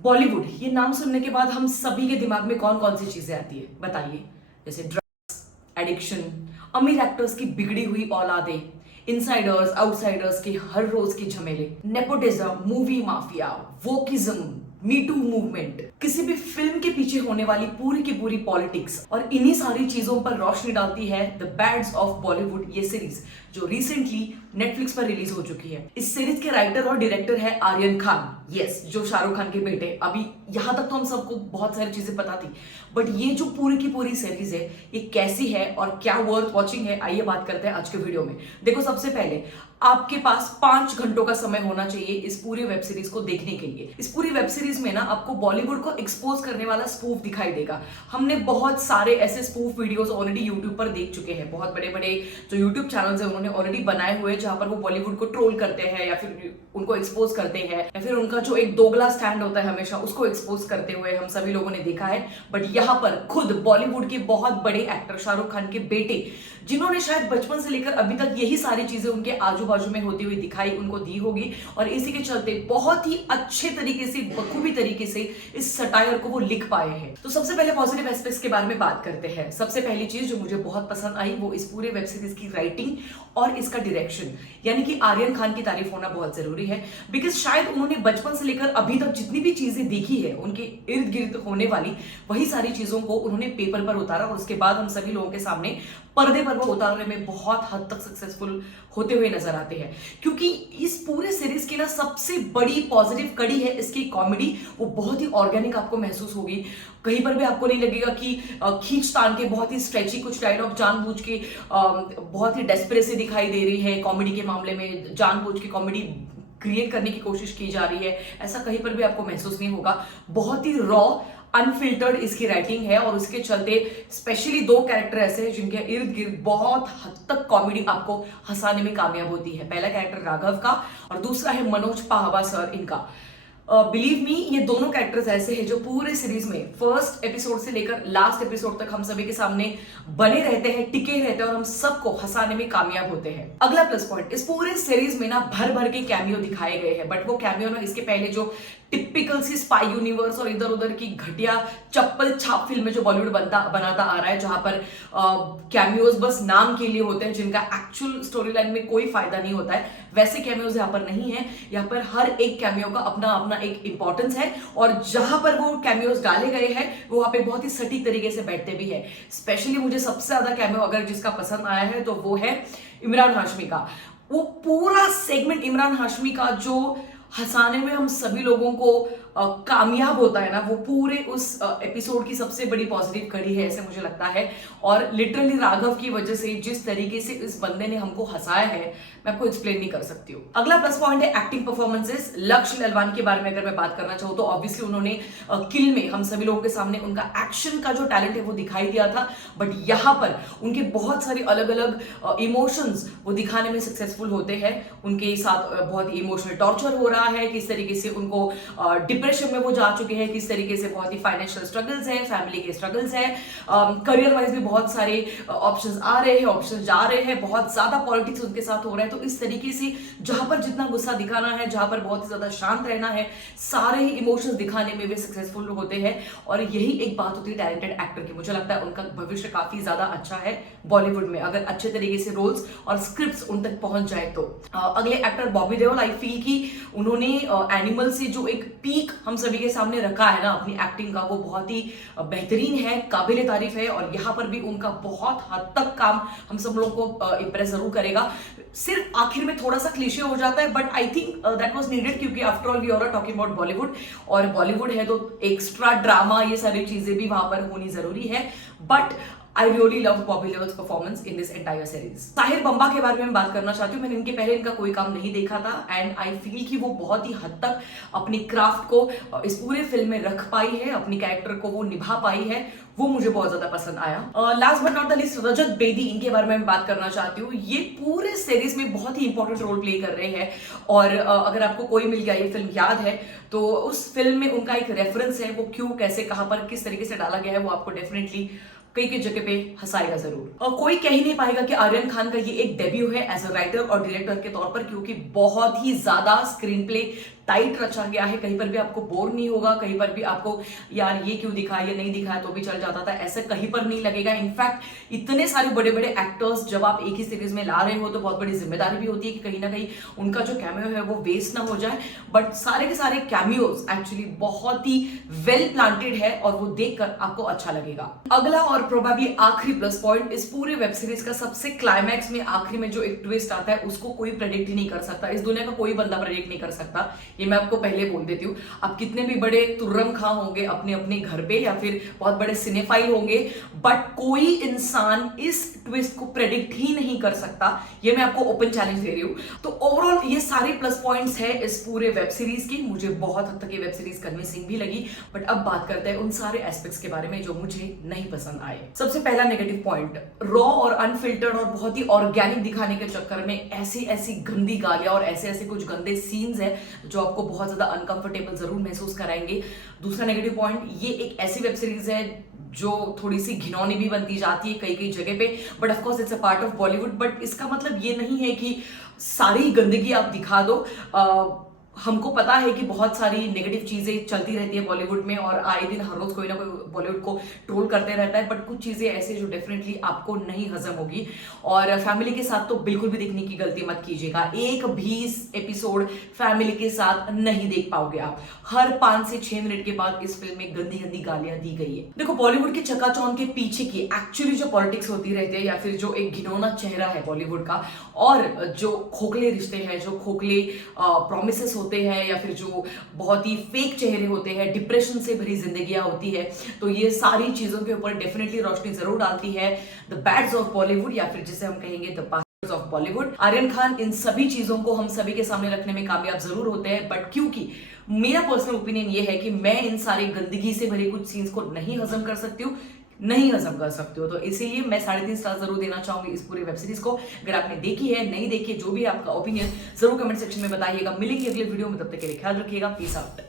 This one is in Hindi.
बॉलीवुड ये नाम सुनने के बाद हम सभी के दिमाग में कौन कौन सी चीजें आती है बताइए। जैसे ड्रग्स, एडिक्शन, अमीर एक्टर्स की बिगड़ी हुई औलादें, इनसाइडर्स आउटसाइडर्स के हर रोज के झमेले, nepotism, movie mafia, wokeism, me too movement, किसी भी फिल्म के पीछे होने वाली पूरी की पूरी पॉलिटिक्स और इन्हीं सारी चीजों पर रोशनी डालती है द बैड्स ऑफ बॉलीवुड ये सीरीज जो रिसेंटली नेटफ्लिक्स पर रिलीज हो चुकी है। इस सीरीज के राइटर और डायरेक्टर है आर्यन खान, यस, जो शाहरुख खान के बेटे। अभी यहां तक तो हम सबको बहुत सारी चीजें पता थी, बट ये जो पूरी की पूरी सीरीज है ये कैसी है और क्या वर्थ वॉचिंग है, आइए बात करते हैं आज के वीडियो में। देखो, सबसे पहले आपके पास 5 घंटों का समय होना चाहिए इस पूरी वेब सीरीज को देखने के लिए। इस पूरी वेब सीरीज में ना आपको बॉलीवुड को एक्सपोज करने वाला स्पूफ दिखाई देगा। हमने बहुत सारे ऐसे स्पूफ वीडियोस ऑलरेडी यूट्यूब पर देख चुके हैं। बहुत बड़े बड़े जो यूट्यूब चैनल्स हैं उन्होंने ऑलरेडी बनाए हुए हैं जहां पर वो बॉलीवुड को ट्रोल करते हैं या फिर उनको एक्सपोज करते हैं या फिर उनका जो एक दोगला स्टैंड होता है हमेशा उसको एक्सपोज करते हुए हम सभी लोगों ने देखा है। बट यहाँ पर खुद बॉलीवुड के बहुत बड़े एक्टर शाहरुख खान के बेटे, जिन्होंने शायद बचपन से लेकर अभी तक यही सारी चीजें उनके आजू बाजू में होती हुई दिखाई उनको दी होगी और इसी के चलते बहुत ही अच्छे तरीके से, बखूबी तरीके से इस सटायर को वो लिख पाए हैं। तो सबसे पहले पॉजिटिव एस्पेक्ट्स के बारे में बात करते हैं। सबसे पहली चीज जो मुझे बहुत पसंद आई वो इस पूरे वेब सीरीज की राइटिंग और इसका डायरेक्शन, यानी कि आर्यन खान की तारीफ होना बहुत जरूरी है। बिकॉज शायद उन्होंने बचपन से लेकर अभी तक जितनी भी चीजें देखी है उनके इर्द गिर्द होने वाली, वही सारी चीजों को उन्होंने पेपर पर उतारा और उसके बाद हम सभी लोगों के सामने पर्दे पर वो उतारने में बहुत हद तक सक्सेसफुल होते हुए नजर आते हैं। क्योंकि इस पूरे सीरीज की ना सबसे बड़ी पॉजिटिव कड़ी है इसकी कॉमेडी। वो बहुत ही ऑर्गेनिक आपको महसूस होगी। कहीं पर भी आपको नहीं लगेगा कि खींच तान के बहुत ही स्ट्रेची कुछ डायलॉग जानबूझ के बहुत ही डेस्परेसी दिखाई दे रही है। कॉमेडी के मामले में जानबूझ के कॉमेडी क्रिएट करने की कोशिश की जा रही है, ऐसा कहीं पर भी आपको महसूस नहीं होगा। बहुत ही रॉ अनफिल्टर्ड इसकी राइटिंग है और उसके चलते स्पेशली 2 कैरेक्टर ऐसे हैं जिनके इर्द गिर्द बहुत हद तक कॉमेडी आपको हंसाने में कामयाब होती है। पहला कैरेक्टर राघव का और दूसरा है मनोज पाहवा सर इनका। बिलीव मी, ये दोनों कैरेक्टर्स ऐसे हैं जो पूरे सीरीज में फर्स्ट एपिसोड से लेकर लास्ट एपिसोड तक हम सभी के सामने बने रहते हैं, टिके रहते हैं और हम सबको हंसाने में कामयाब होते हैं। अगला प्लस पॉइंट, इस पूरे सीरीज में ना भर भर के कैमियो दिखाए गए हैं। बट वो कैमियो ना इसके पहले जो टिपिकल सी स्पाई यूनिवर्स और इधर उधर की घटिया चप्पल छाप फिल्में जो बॉलीवुड बनाता आ रहा है, जहां पर कैमियोज बस नाम के लिए होते हैं जिनका एक्चुअल स्टोरी लाइन में कोई फायदा नहीं होता है, वैसे कैमियोज यहाँ पर नहीं है। यहाँ पर हर एक कैमियो का अपना अपना एक इंपॉर्टेंस है और जहां पर वो कैमियोज डाले गए हैं वो वहां पे बहुत ही सटीक तरीके से बैठते भी है। स्पेशली मुझे सबसे ज्यादा कैमियो अगर जिसका पसंद आया है तो वो है इमरान हाशमी का। वो पूरा सेगमेंट इमरान हाशमी का जो हंसाने में हम सभी लोगों को कामयाब होता है ना, वो पूरे उस एपिसोड की सबसे बड़ी पॉजिटिव कड़ी है ऐसे मुझे लगता है। और लिटरली राघव की वजह से जिस तरीके से इस बंदे ने हमको हंसाया है मैं आपको एक्सप्लेन नहीं कर सकती हूँ। अगला प्लस पॉइंट है एक्टिंग परफॉर्मेंसेस। लक्ष्य ललवान के बारे में अगर मैं बात करना चाहूँ तो ऑब्वियसली उन्होंने किल में हम सभी लोगों के सामने उनका एक्शन का जो टैलेंट है वो दिखाई दिया था। बट यहाँ पर उनके बहुत सारी अलग अलग इमोशंस वो दिखाने में सक्सेसफुल होते हैं। उनके साथ बहुत इमोशनल टॉर्चर हो रहा है, किस तरीके से उनको डिप्रेशन में वो जा चुके हैं, किस तरीके से बहुत ही फाइनेंशियल स्ट्रगल्स हैं, फैमिली के स्ट्रगल्स हैं, करियर वाइज भी बहुत सारे ऑप्शंस आ रहे हैं, ऑप्शंस जा रहे हैं, बहुत ज्यादा पॉलिटिक्स उनके साथ हो रहा है। तो इस तरीके से जहां पर जितना गुस्सा दिखाना है, जहां पर बहुत ही ज्यादा शांत रहना है, सारे ही इमोशंस दिखाने में वे सक्सेसफुल होते हैं। और यही एक बात होती है टैलेंटेड एक्टर की। मुझे लगता है उनका भविष्य काफी ज्यादा अच्छा है बॉलीवुड में, अगर अच्छे तरीके से रोल्स और स्क्रिप्ट्स उन तक पहुंच जाए तो। अगले actor Bobby Deol, I feel कि उन्होंने एनिमल से जो एक पीक हम सभी के सामने रखा है ना अपनी एक्टिंग का, वो बहुत ही बेहतरीन है, काबिल तारीफ है। और यहाँ पर भी उनका बहुत हद तक काम हम सब लोगों को इंप्रेस जरूर करेगा। सिर्फ आखिर में थोड़ा सा क्लीशे हो जाता है, but I think that was needed, क्योंकि after all we are talking about Bollywood और बॉलीवुड है तो एक्स्ट्रा ड्रामा ये सारी चीजें भी वहां पर होनी जरूरी है। But I really love Bobby Deol's performance in this entire series. Sahir Bamba के बारे में मैं बात करना चाहती हूँ। मैंने इनके पहले इनका कोई काम नहीं देखा था एंड आई फील कि वो बहुत ही हद तक अपनी क्राफ्ट को इस पूरे फिल्म में रख पाई है, अपनी कैरेक्टर को वो निभा पाई है, वो मुझे बहुत ज्यादा पसंद आया। Last but not the least, Rajat Bedi, इनके बारे में मैं बात करना चाहती हूँ। ये पूरे सीरीज में बहुत ही इंपॉर्टेंट रोल प्ले कर रहे हैं और अगर आपको कोई मिल गया ये फिल्म याद है तो उस फिल्म में उनका एक रेफरेंस है, वो क्यों, कैसे, कहां पर, किस तरीके से डाला गया है, वो आपको डेफिनेटली कई की जगह पे हंसाएगा जरूर। और कोई कह ही नहीं पाएगा कि आर्यन खान का ये एक डेब्यू है एज अ राइटर और डायरेक्टर के तौर पर, क्योंकि बहुत ही ज्यादा स्क्रीन प्ले टाइट रचा गया है, कहीं पर भी आपको बोर नहीं होगा, कहीं पर भी आपको यार ये क्यों दिखाया या नहीं दिखाया तो भी चल जाता था, ऐसे कहीं पर नहीं लगेगा। इनफैक्ट इतने सारे बड़े बड़े एक्टर्स जब आप एक ही सीरीज में ला रहे हो तो बहुत बड़ी जिम्मेदारी भी होती है कि कहीं ना कहीं उनका जो कैमियो है वो वेस्ट ना हो जाए, बट सारे के सारे कैमियोज एक्चुअली बहुत ही वेल प्लांटेड है और वो देखकर आपको अच्छा लगेगा। अगला और प्रोबेबली आखिरी प्लस पॉइंट, इस पूरे वेब सीरीज का सबसे क्लाइमैक्स में आखिरी में जो एक ट्विस्ट आता है उसको कोई प्रेडिक्ट ही नहीं कर सकता, इस दुनिया का कोई बंदा प्रेडिक्ट नहीं कर सकता, ये मैं आपको पहले बोल देती हूँ। आप कितने भी बड़े तुर्रम खां होंगे अपने अपने घर पे या फिर बहुत बड़े सिनेफाइल होंगे, बट कोई इंसान इस ट्विस्ट को प्रेडिक्ट ही नहीं कर सकता, ये मैं आपको ओपन चैलेंज दे रही हूँ। तो ओवरऑल ये सारे प्लस पॉइंट्स है इस पूरे वेब सीरीज की, मुझे बहुत हद तक ये वेब सीरीज कन्विंसिंग भी लगी। बट अब बात करते हैं उन सारे एस्पेक्ट्स के बारे में जो मुझे नहीं पसंद आए। सबसे पहला नेगेटिव पॉइंट, रॉ और अनफिल्टर्ड और बहुत ही ऑर्गेनिक दिखाने के चक्कर में ऐसी ऐसी गंदी गालियां और ऐसे ऐसे कुछ गंदे सीन्स है जो आपको बहुत ज्यादा अनकंफर्टेबल जरूर महसूस कराएंगे। दूसरा नेगेटिव पॉइंट, ये एक ऐसी वेब सीरीज है जो थोड़ी सी घिनौनी भी बनती जाती है कई कई जगह पे, but of course it's a part of Bollywood. But इसका मतलब ये नहीं है कि सारी गंदगी आप दिखा दो। हमको पता है कि बहुत सारी नेगेटिव चीजें चलती रहती है बॉलीवुड में और आए दिन हर रोज कोई ना कोई बॉलीवुड को ट्रोल करते रहता है, बट कुछ चीजें ऐसे जो डेफिनेटली आपको नहीं हजम होगी। और फैमिली के साथ तो बिल्कुल भी देखने की गलती मत कीजिएगा, एक भी एपिसोड फैमिली के साथ नहीं देख पाओगे आप। हर 5 से 6 मिनट के बाद इस फिल्म में गंदी गंदी गालियां दी गई है। देखो, बॉलीवुड के चकाचौंध के पीछे की एक्चुअली जो पॉलिटिक्स होती रहती है या फिर जो एक घिनौना चेहरा है बॉलीवुड का, और जो खोखले रिश्ते हैं, जो खोखले प्रोमिसेस होते हैं या फिर जो बहुत ही फेक चेहरे होते हैं, डिप्रेशन से भरी जिंदगियां होती है, तो ये सारी चीजों के ऊपर डेफिनेटली रोशनी जरूर डालती है द बैड्स ऑफ बॉलीवुड, या फिर जिसे हम कहेंगे the bastards of Bollywood. Aryan Khan इन सभी चीजों को हम सभी के सामने रखने में कामयाब जरूर होते हैं, बट क्योंकि मेरा पर्सनल ओपिनियन ये है कि मैं इन सारी गंदगी से भरे कुछ सीन्स को नहीं हजम कर सकती हूँ, तो इसीलिए मैं 3.5 स्टार जरूर देना चाहूंगी इस पूरी वेब सीरीज को। अगर आपने देखी है, नहीं देखी है, जो भी आपका ओपिनियन जरूर कमेंट सेक्शन में बताइएगा। मिलेंगे अगले वीडियो में, तब तक के लिए ख्याल रखिएगा। Peace out.